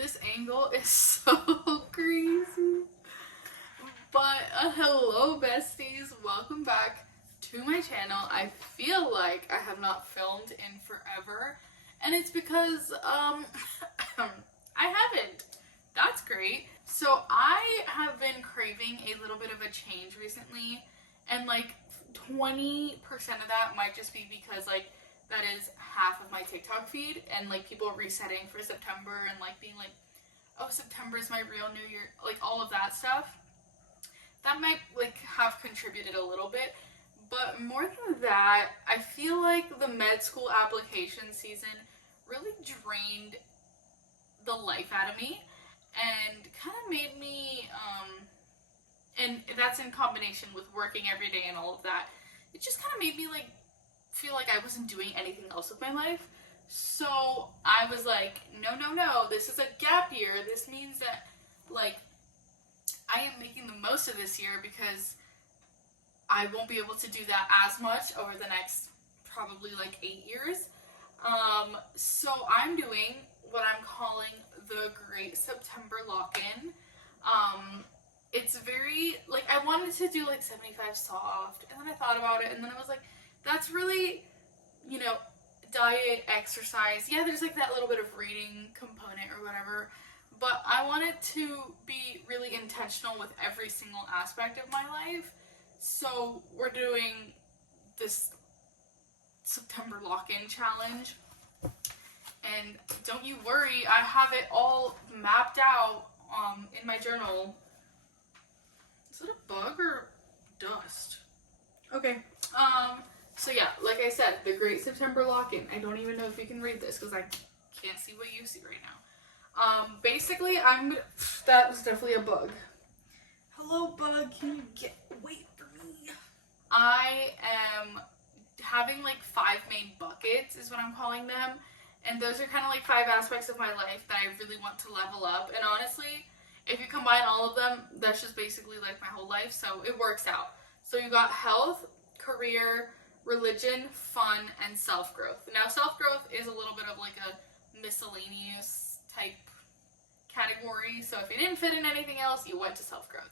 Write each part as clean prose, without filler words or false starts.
This angle is so crazy. But hello besties, welcome back to my channel. I feel like I have not filmed in forever, and it's because I haven't. That's great. So I have been craving a little bit of a change recently, and like 20% of that might just be because like that is half of my TikTok feed, and like people resetting for September and like being like, oh, September is my real new year, like all of that stuff. That might like have contributed a little bit, but more than that, I feel like the med school application season really drained the life out of me and kind of made me and that's in combination with working every day and all of that. It just kind of made me like feel like I wasn't doing anything else with my life. So I was like, no, no, no, this is a gap year. This means that like I am making the most of this year because I won't be able to do that as much over the next probably like 8 years. So I'm doing what I'm calling the Great September Lock-In. It's very, like, I wanted to do like 75 soft, and then I thought about it, and then I was like, that's really, diet, exercise. Yeah, there's like that little bit of reading component or whatever, but I wanted to be really intentional with every single aspect of my life. So we're doing this September lock-in challenge, and don't you worry, I have it all mapped out in my journal. Is it a bug or dust? Okay. So yeah, like I said, the Great September Lock-In. I don't even know if you can read this because I can't see what you see right now. Basically, that was definitely a bug. Hello, bug. Can you wait for me? I am having like 5 main buckets is what I'm calling them. And those are kind of like 5 aspects of my life that I really want to level up. And honestly, if you combine all of them, that's just basically like my whole life. So it works out. So you got health, career, religion, fun, and self-growth. Now, self-growth is a little bit of like a miscellaneous type category. So if you didn't fit in anything else, you went to self-growth.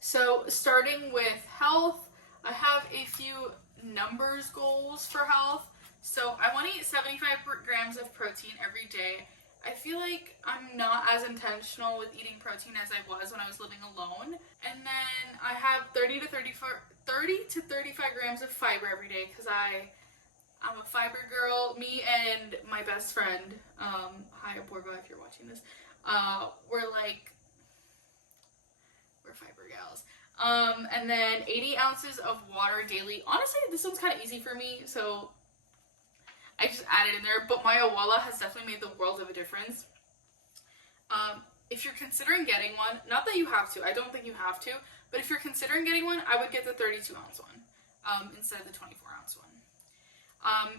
So starting with health, I have a few numbers goals for health. So I want to eat 75 grams of protein every day. I feel like I'm not as intentional with eating protein as I was when I was living alone. And then I have 30 to 35 grams of fiber every day because I'm a fiber girl. Me and my best friend, hi Aporva if you're watching this, we're fiber gals. And then 80 ounces of water daily. Honestly, this one's kind of easy for me, so I just added in there, but my Owala has definitely made the world of a difference. If you're considering getting one, not that you have to, I don't think you have to, but if you're considering getting one, I would get the 32 ounce one instead of the 24 ounce one.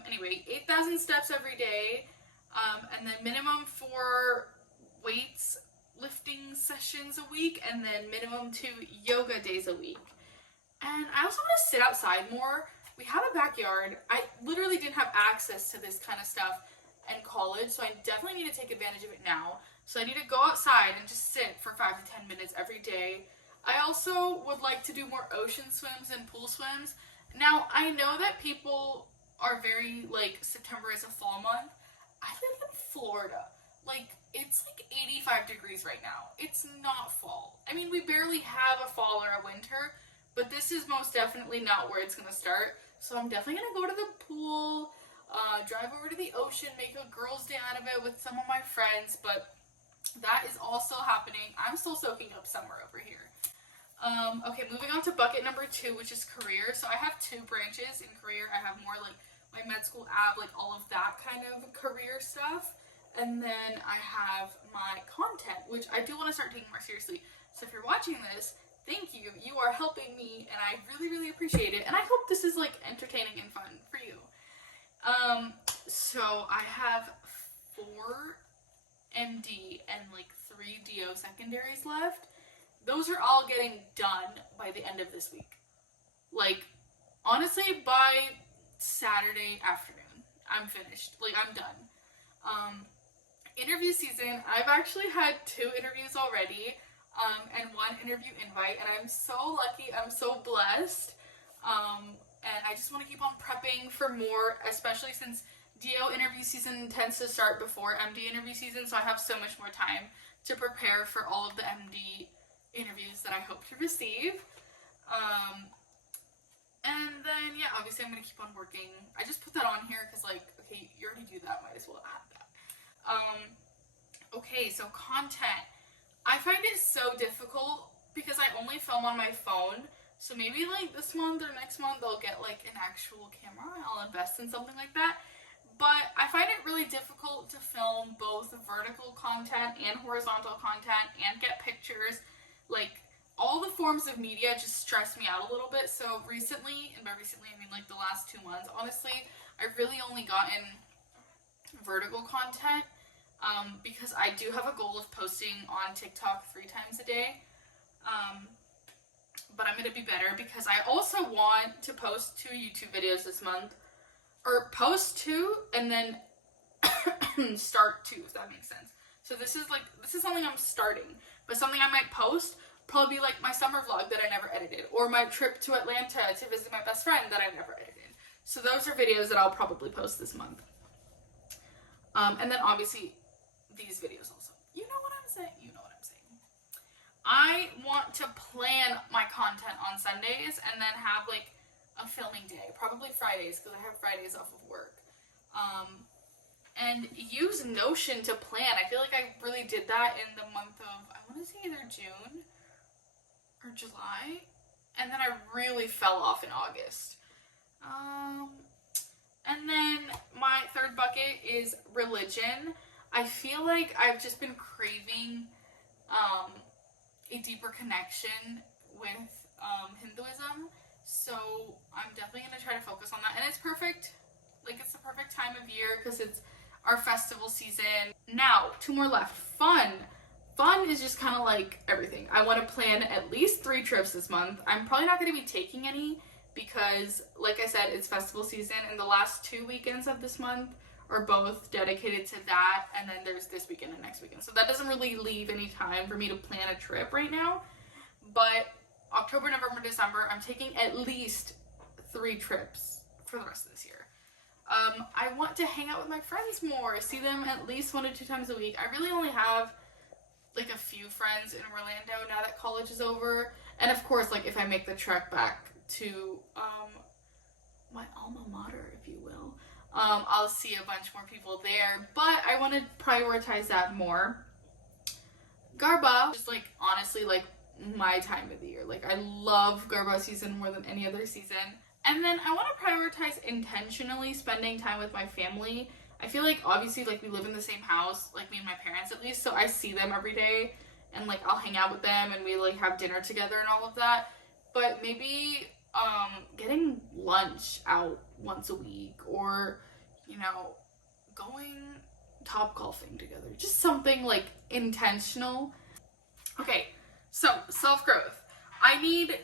Anyway, 8,000 steps every day, and then minimum 4 weights lifting sessions a week, and then minimum 2 yoga days a week. And I also want to sit outside more. We have a backyard. I literally didn't have access to this kind of stuff in college, so I definitely need to take advantage of it now. So I need to go outside and just sit for 5 to 10 minutes every day. I also would like to do more ocean swims and pool swims. Now, I know that people are very, like, September is a fall month. I live in Florida. Like, it's like 85 degrees right now. It's not fall. I mean, we barely have a fall or a winter, but this is most definitely not where it's going to start. So I'm definitely going to go to the pool, drive over to the ocean, make a girls' day out of it with some of my friends, but that is all still happening. I'm still soaking up summer over here. Okay, moving on to bucket number 2, which is career. So I have 2 branches in career. I have more like my med school ab, like all of that kind of career stuff. And then I have my content, which I do want to start taking more seriously. So if you're watching this, thank you. You are helping me, and I really, really appreciate it. And I hope this is like entertaining and fun for you. So I have 4 MD and like 3 DO secondaries left. Those are all getting done by the end of this week. Like, honestly, by Saturday afternoon, I'm finished. Like, I'm done. Interview season. I've actually had 2 interviews already, and 1 interview invite, and I'm so lucky. I'm so blessed. And I just want to keep on prepping for more, especially since DO interview season tends to start before MD interview season, so I have so much more time to prepare for all of the MD interviews that I hope to receive. And then, yeah, obviously I'm going to keep on working. I just put that on here because, like, okay, you already do that, might as well add that. Okay, so content. I find it so difficult because I only film on my phone. So maybe like this month or next month I'll get like an actual camera and I'll invest in something like that. But I find it really difficult to film both vertical content and horizontal content and get pictures. Like, all the forms of media just stress me out a little bit. So recently, and by recently I mean like the last 2 months, honestly, I've really only gotten vertical content. Because I do have a goal of posting on TikTok 3 times a day. But I'm going to be better because I also want to post 2 YouTube videos this month. Or post 2 and then start 2, if that makes sense. So this is something I'm starting. But something I might post, probably be like my summer vlog that I never edited. Or my trip to Atlanta to visit my best friend that I never edited. So those are videos that I'll probably post this month. And then obviously these videos also. You know what I'm saying? You know what I'm saying. I want to plan my content on Sundays and then have like a filming day. Probably Fridays because I have Fridays off of work. And use Notion to plan. I feel like I really did that in the month of, I want to say either June or July. And then I really fell off in August. And then my 3rd bucket is religion. I feel like I've just been craving a deeper connection with Hinduism. So I'm definitely going to try to focus on that. And it's perfect. Like, it's the perfect time of year because it's our festival season. Now, 2 more left. Fun. Fun is just kind of like everything. I want to plan at least 3 trips this month. I'm probably not going to be taking any because, like I said, it's festival season. And the last 2 weekends of this month are both dedicated to that. And then there's this weekend and next weekend. So that doesn't really leave any time for me to plan a trip right now. But October, November, December, I'm taking at least 3 trips for the rest of this year. I want to hang out with my friends more, see them at least 1 to 2 times a week. I really only have like a few friends in Orlando now that college is over. And of course, like if I make the trek back to my alma mater, if you will, I'll see a bunch more people there. But I want to prioritize that more. Garba, just like honestly like my time of the year. Like I love Garba season more than any other season. And then I want to prioritize intentionally spending time with my family. I feel like obviously like we live in the same house, like me and my parents at least, so I see them every day and like I'll hang out with them and we like have dinner together and all of that. But maybe getting lunch out once a week or, you know, going top golfing together. Just something like intentional. Okay, so self-growth. I need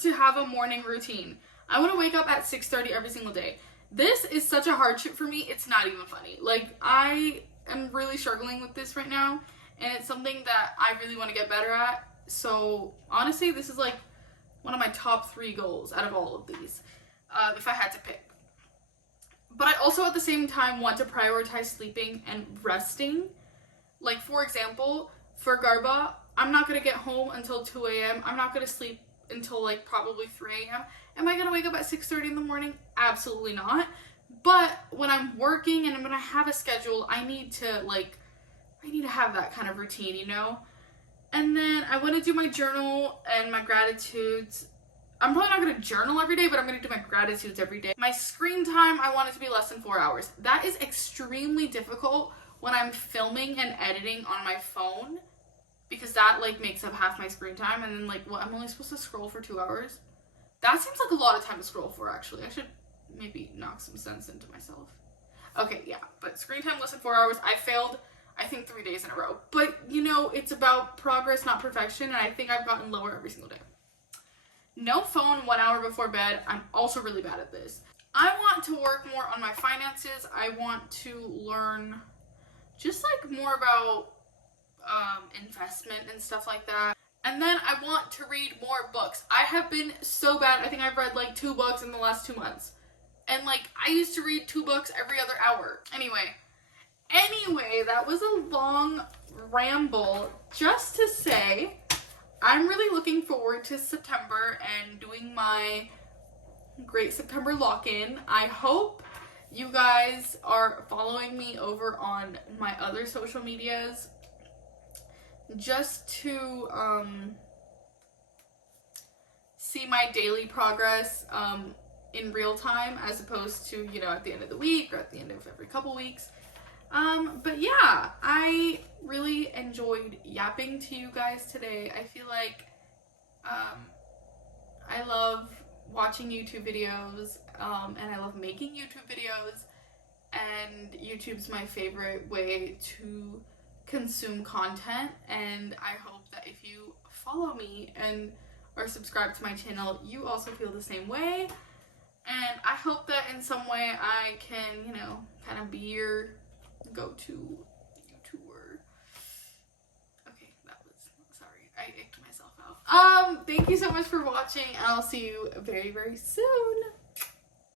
to have a morning routine. I want to wake up at 6:30 every single day. This is such a hardship for me, it's not even funny. Like, I am really struggling with this right now, and it's something that I really want to get better at. So, honestly, this is like one of my top 3 goals out of all of these, if I had to pick. But I also, at the same time, want to prioritize sleeping and resting. Like, for example, for Garba, I'm not going to get home until 2 a.m. I'm not going to sleep until like probably 3 a.m. Am I going to wake up at 6:30 in the morning? Absolutely not. But when I'm working and when I have a schedule, I need to have that kind of routine, you know? And then I want to do my journal and my gratitudes. I'm probably not going to journal every day, but I'm going to do my gratitudes every day. My screen time, I want it to be less than 4 hours. That is extremely difficult when I'm filming and editing on my phone, because that like makes up half my screen time, and then like what, I'm only supposed to scroll for 2 hours? That seems like a lot of time to scroll for, actually. I should maybe knock some sense into myself. Okay, yeah, but screen time less than 4 hours. I failed, I think 3 days in a row. But, you know, it's about progress, not perfection, and I think I've gotten lower every single day. No phone 1 hour before bed. I'm also really bad at this. I want to work more on my finances. I want to learn just like more about investment and stuff like that. And then I want to read more books. I have been so bad. I think I've read like 2 books in the last 2 months. And like I used to read 2 books every other hour. Anyway, that was a long ramble just to say I'm really looking forward to September and doing my Great September Lock-In. I hope you guys are following me over on my other social medias just to see my daily progress in real time, as opposed to, you know, at the end of the week or at the end of every couple weeks. But yeah, I really enjoyed yapping to you guys today. I feel like I love watching YouTube videos, and I love making YouTube videos, and YouTube's my favorite way to consume content, and I hope that if you follow me and are subscribed to my channel, you also feel the same way, and I hope that in some way I can, you know, kind of be your go-to YouTuber. Okay, that was, sorry, I icked myself out. Thank you so much for watching, and I'll see you very, very soon.